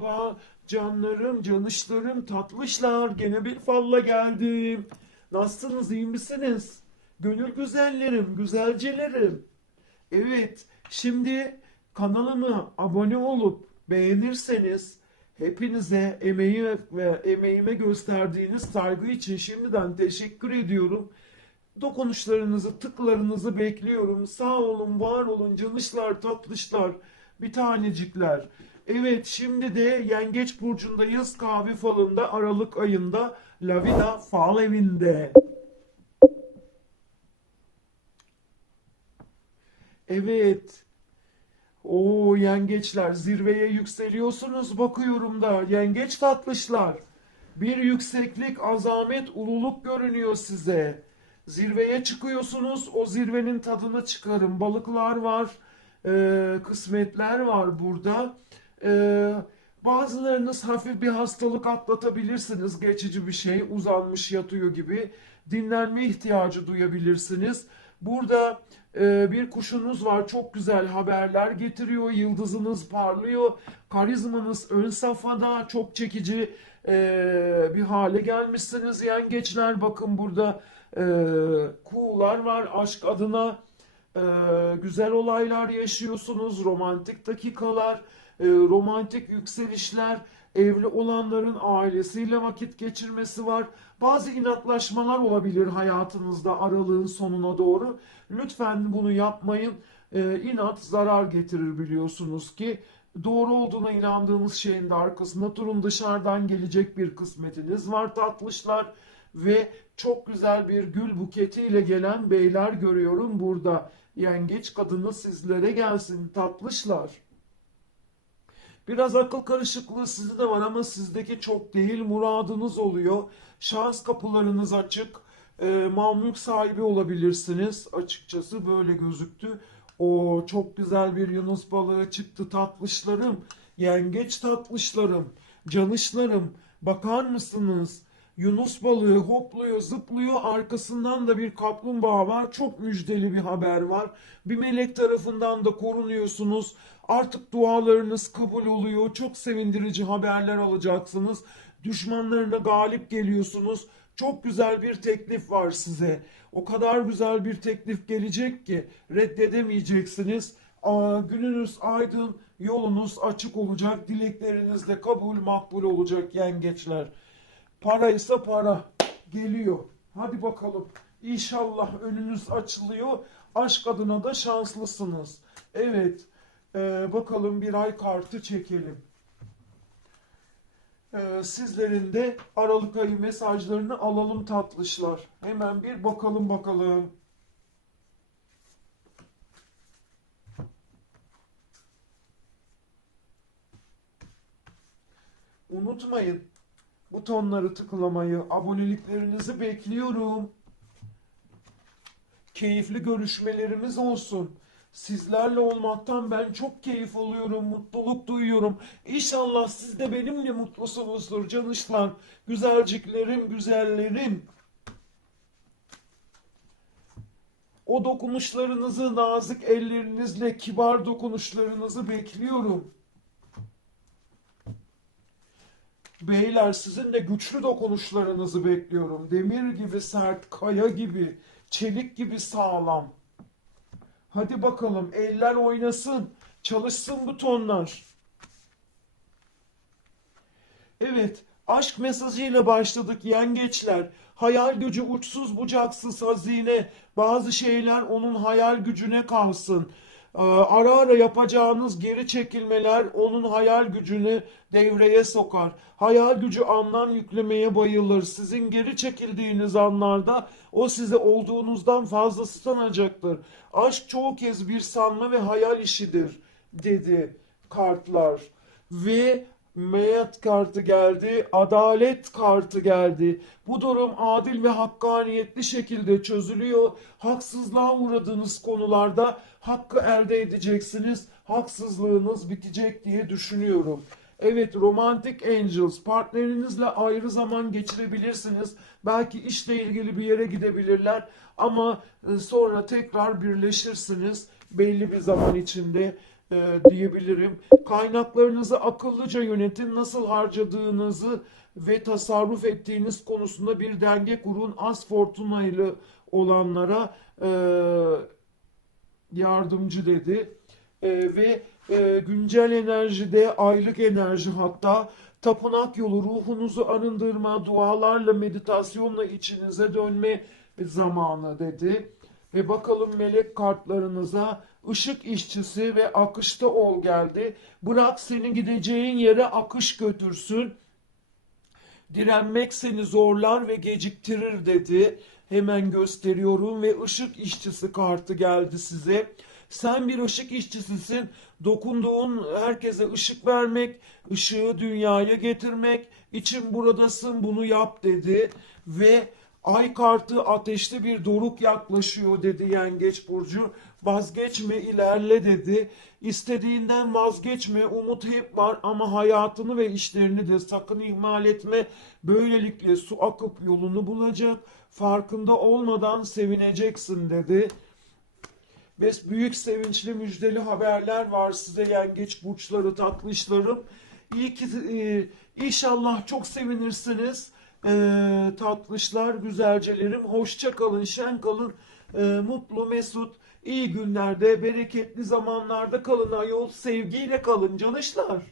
Merhaba canlarım, canışlarım, tatlışlar. Gene bir falla geldim. Nasılsınız, iyi misiniz? Gönül güzellerim, güzelcelerim. Evet, şimdi kanalıma abone olup beğenirseniz hepinize emeği ve emeğime gösterdiğiniz saygı için şimdiden teşekkür ediyorum. Dokunuşlarınızı, tıklarınızı bekliyorum. Sağ olun, var olun, canışlar, tatlışlar, bir tanecikler. Evet, şimdi de Yengeç Burcu'ndayız. Kahve falında Aralık ayında Lavina fal evinde. Evet. O yengeçler zirveye yükseliyorsunuz bakıyorum da. Yengeç tatlışlar. Bir yükseklik, azamet, ululuk görünüyor size. Zirveye çıkıyorsunuz. O zirvenin tadını çıkarın. Balıklar var. e, kısmetler var burada. E, bazılarınız hafif bir hastalık atlatabilirsiniz. Geçici bir şey. Uzanmış yatıyor gibi. Dinlenme ihtiyacı duyabilirsiniz. Burada e, bir kuşunuz var. Çok güzel haberler getiriyor. Yıldızınız parlıyor. Karizmanız ön safhada. Çok çekici e, bir hale gelmişsiniz. Yengeçler bakın burada e, kuğular var. Aşk adına e, güzel olaylar yaşıyorsunuz. Romantik dakikalar, e, romantik yükselişler. Evli olanların ailesiyle vakit geçirmesi var. Bazı inatlaşmalar olabilir hayatınızda aralığın sonuna doğru. Lütfen bunu yapmayın. Ee, inat zarar getirir biliyorsunuz ki. Doğru olduğuna inandığınız şeyin de arkasında durun. Dışarıdan gelecek bir kısmetiniz var tatlışlar. Ve çok güzel bir gül buketiyle gelen beyler görüyorum burada. Yengeç kadını sizlere gelsin tatlışlar. Biraz akıl karışıklığı sizde de var ama sizdeki çok değil. Muradınız oluyor. Şans kapılarınız açık. E, mal mülk sahibi olabilirsiniz. Açıkçası böyle gözüktü. O çok güzel bir yunus balığı çıktı tatlışlarım. Yengeç tatlışlarım. Canışlarım. Bakar mısınız? Yunus balığı hopluyor, zıplıyor. Arkasından da bir kaplumbağa var. Çok müjdeli bir haber var. Bir melek tarafından da korunuyorsunuz. Artık dualarınız kabul oluyor. Çok sevindirici haberler alacaksınız. Düşmanlarına galip geliyorsunuz. Çok güzel bir teklif var size. O kadar güzel bir teklif gelecek ki reddedemeyeceksiniz. Aa, gününüz aydın, yolunuz açık olacak. Dilekleriniz de kabul makbul olacak yengeçler. Para ise para geliyor. Hadi bakalım. İnşallah önünüz açılıyor. Aşk adına da şanslısınız. Evet. Ee, bakalım bir ay kartı çekelim. Ee, sizlerin de Aralık ayı mesajlarını alalım tatlışlar. Hemen bir bakalım bakalım. Unutmayın butonları tıklamayı, aboneliklerinizi bekliyorum. Keyifli görüşmelerimiz olsun. Sizlerle olmaktan ben çok keyif alıyorum, mutluluk duyuyorum. İnşallah siz de benimle mutlusunuzdur canışlar. Güzelciklerim, güzellerim. O dokunuşlarınızı, nazik ellerinizle, kibar dokunuşlarınızı bekliyorum. Beyler sizin de güçlü dokunuşlarınızı bekliyorum. Demir gibi sert, kaya gibi, çelik gibi sağlam. Hadi bakalım eller oynasın, çalışsın butonlar. Evet, aşk mesajıyla başladık yengeçler. Hayal gücü uçsuz bucaksız hazine. Bazı şeyler onun hayal gücüne kalsın. Ee, Ara ara yapacağınız geri çekilmeler onun hayal gücünü devreye sokar. Hayal gücü anlam yüklemeye bayılır. Sizin geri çekildiğiniz anlarda o size olduğunuzdan fazlası sanacaktır. Aşk çoğu kez bir sanma ve hayal işidir dedi kartlar. Ve Meyat kartı geldi, adalet kartı geldi. Bu durum adil ve hakkaniyetli şekilde çözülüyor. Haksızlığa uğradığınız konularda hakkı elde edeceksiniz. Haksızlığınız bitecek diye düşünüyorum. Evet, Romantic Angels partnerinizle ayrı zaman geçirebilirsiniz. Belki işle ilgili bir yere gidebilirler ama e, sonra tekrar birleşirsiniz belli bir zaman içinde. E, diyebilirim. Kaynaklarınızı akıllıca yönetin, nasıl harcadığınızı ve tasarruf ettiğiniz konusunda bir denge kurun. Az fortunaylı olanlara e, yardımcı dedi. E, ve e, güncel enerjide aylık enerji hatta tapınak yolu ruhunuzu arındırma, dualarla, meditasyonla içinize dönme zamanı dedi. Ve bakalım melek kartlarınıza ışık işçisi ve akışta ol geldi. Bırak seni gideceğin yere akış götürsün. Direnmek seni zorlar ve geciktirir dedi. Hemen gösteriyorum ve ışık işçisi kartı geldi size. Sen bir ışık işçisisin. Dokunduğun herkese ışık vermek, ışığı dünyaya getirmek için buradasın bunu yap dedi. Ve ay kartı ateşli bir doruk yaklaşıyor dedi Yengeç Burcu. Vazgeçme ilerle dedi. İstediğinden vazgeçme umut hep var ama hayatını ve işlerini de sakın ihmal etme. Böylelikle su akıp yolunu bulacak. Farkında olmadan sevineceksin dedi. Ve büyük sevinçli müjdeli haberler var size yengeç burçları tatlışlarım. İyi ki e, inşallah çok sevinirsiniz. E, tatlışlar güzelcelerim. Hoşça kalın, şen kalın, e, mutlu, mesut, iyi günlerde, bereketli zamanlarda kalın ayol. Sevgiyle kalın canışlar.